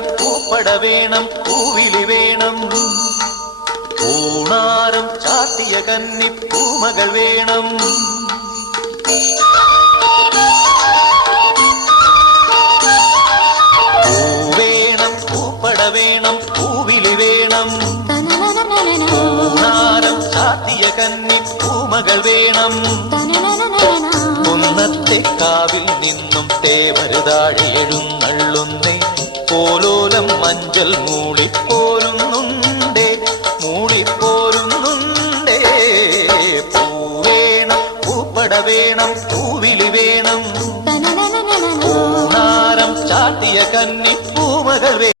വേണം, പൂപ്പട വേണം, പൂവിളി വേണം. പൂണാരം ചാത്തിയ കന്നി പൂമകൾ വേണം. പൂവേണം, പൂപ്പട വേണം, പൂവിളി വേണം. പൂണാരം ചാത്തിയ കന്നി പൂമകൾ വേണം. കുന്നത്തെ കാവിൽ നിന്നും തേവരുതാഴെ എഴുന്നള്ളുന്നേ. പോലോലം മഞ്ചൽ മൂളിപ്പോരുന്നുണ്ടേ, മൂളിപ്പോരുന്നുണ്ടേ. പൂവേണം, പൂപ്പട വേണം, പൂവിളി വേണം. പൂണാരം ചാട്ടിയ കന്നി പൂമകൾ വേണം.